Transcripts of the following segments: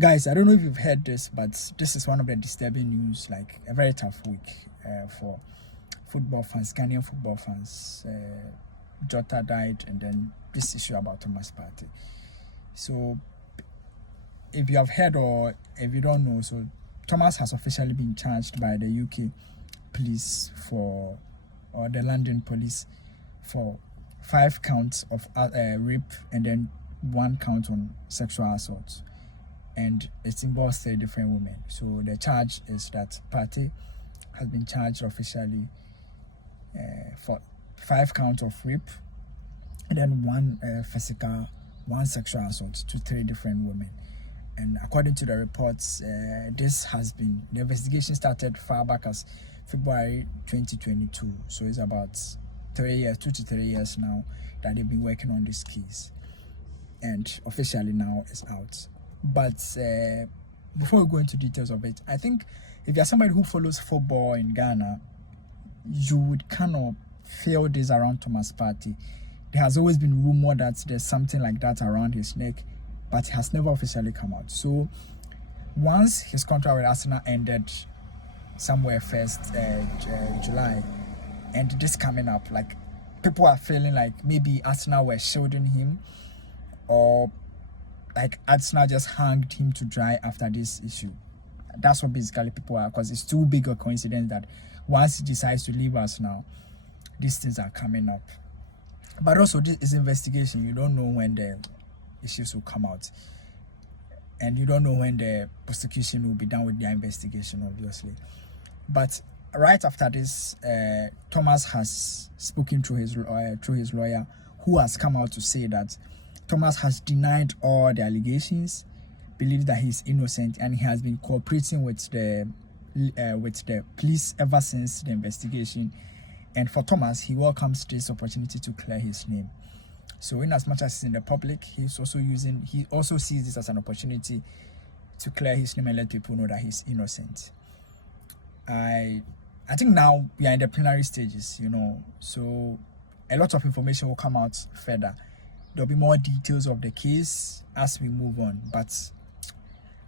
Guys, I don't know if you've heard this, but this is one of the disturbing news, like a very tough week for football fans, Ghanaian football fans. Jota died, and then this issue about Thomas Partey. So, if you have heard or if you don't know, so Thomas has officially been charged by the UK police or the London police for 5 counts of rape and then 1 count on sexual assault. And it involves 3 different women. So the charge is that Partey has been charged officially for 5 counts of rape and then 1 physical, 1 sexual assault to 3 different women. And according to the reports, the investigation started far back as February 2022. So it's about 3 years, 2 to 3 years now that they've been working on this case. And officially now it's out. But before we go into details of it, I think if you're somebody who follows football in Ghana, you would kind of feel this around Thomas Partey. There has always been rumor that there's something like that around his neck, but it has never officially come out. So once his contract with Arsenal ended somewhere 1st July, and this coming up, like people are feeling like maybe Arsenal were shielding him, or like Arsenal just hanged him to dry after this issue. That's what basically people are, because it's too big a coincidence that once he decides to leave Arsenal, these things are coming up. But also, this is investigation. You don't know when the issues will come out, and you don't know when the prosecution will be done with their investigation, obviously. But right after this, Thomas has spoken through his lawyer, who has come out to say that Thomas has denied all the allegations, believes that he's innocent, and he has been cooperating with the police ever since the investigation. And for Thomas, he welcomes this opportunity to clear his name. So in as much as he's in the public, he also sees this as an opportunity to clear his name and let people know that he's innocent. I think now we are in the plenary stages, so a lot of information will come out further. There'll be more details of the case as we move on. But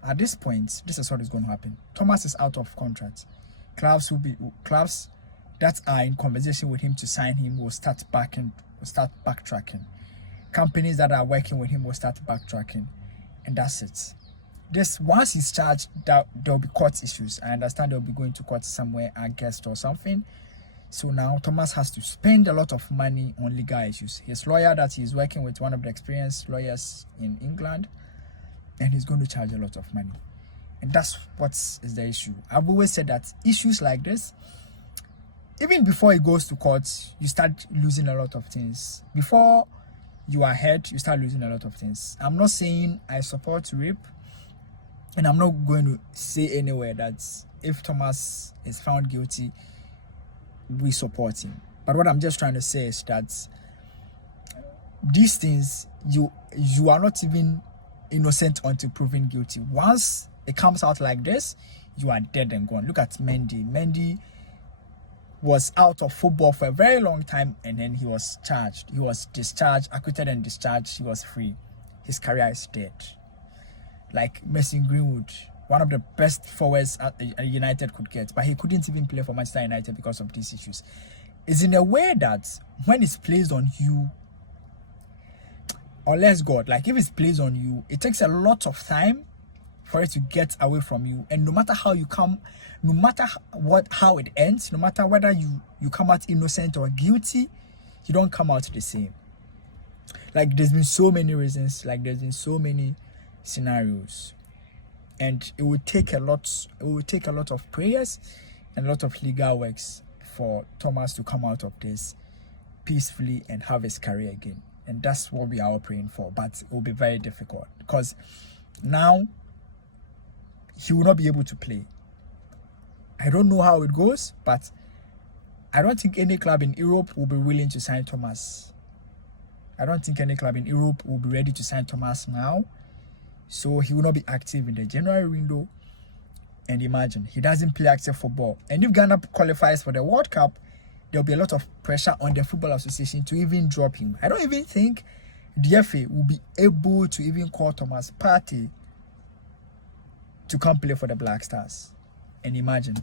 at this point, this is what is going to happen. Thomas is out of contract. Clubs that are in conversation with him to sign him will start backtracking. Companies that are working with him will start backtracking. And that's it. Once he's charged, there'll be court issues. I understand they'll be going to court somewhere, August or something. So now Thomas has to spend a lot of money on legal issues. His lawyer that he's working with, one of the experienced lawyers in England, and he's going to charge a lot of money. And that's what is the issue. I've always said that issues like this, even before it goes to court, you start losing a lot of things. Before you are heard, you start losing a lot of things. I'm not saying I support rape, and I'm not going to say anywhere that if Thomas is found guilty, we support him. But what I'm just trying to say is that these things, you are not even innocent until proven guilty. Once it comes out like this, you are dead and gone. Look at Mendy. Mendy was out of football for a very long time, and then he was charged. He was discharged, acquitted and discharged. He was free. His career is dead. Like Mason Greenwood, one of the best forwards United could get, but he couldn't even play for Manchester United because of these issues. It's in a way that when it's placed on you, or less God, like if it's placed on you, it takes a lot of time for it to get away from you. And no matter how you come, no matter how it ends, no matter whether you come out innocent or guilty, you don't come out the same. Like there's been so many reasons, like there's been so many scenarios. And it would take a lot of prayers and a lot of legal works for Thomas to come out of this peacefully and have his career again. And that's what we are all praying for. But it will be very difficult because now he will not be able to play. I don't know how it goes, but I don't think any club in Europe will be willing to sign Thomas. I don't think any club in Europe will be ready to sign Thomas now. So he will not be active in the January window. And imagine, he doesn't play active football. And if Ghana qualifies for the World Cup, there'll be a lot of pressure on the Football Association to even drop him. I don't even think the FA will be able to even call Thomas Partey to come play for the Black Stars. And imagine,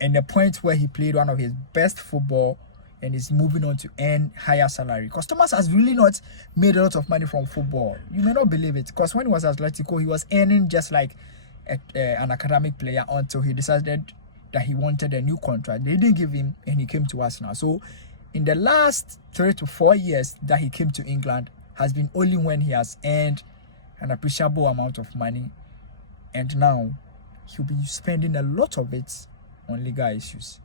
and the point where he played one of his best football and is moving on to earn higher salary. Because Thomas has really not made a lot of money from football. You may not believe it. Because when he was at Atletico, he was earning just like an academic player until he decided that he wanted a new contract. They didn't give him, and he came to Arsenal. So in the last 3 to 4 years that he came to England has been only when he has earned an appreciable amount of money. And now he'll be spending a lot of it on legal issues.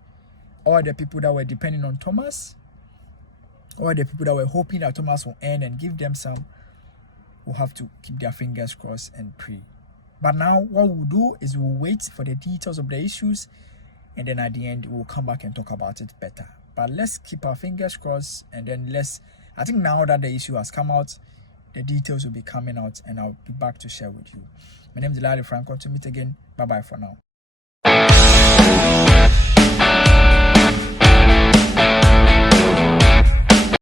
All the people that were depending on Thomas, all the people that were hoping that Thomas will earn and give them some, will have to keep their fingers crossed and pray. But now what we'll do is we'll wait for the details of the issues, and then at the end we'll come back and talk about it better. But let's keep our fingers crossed, and then I think now that the issue has come out, the details will be coming out, and I'll be back to share with you. My name is Larry Franco. To meet again. Bye bye for now.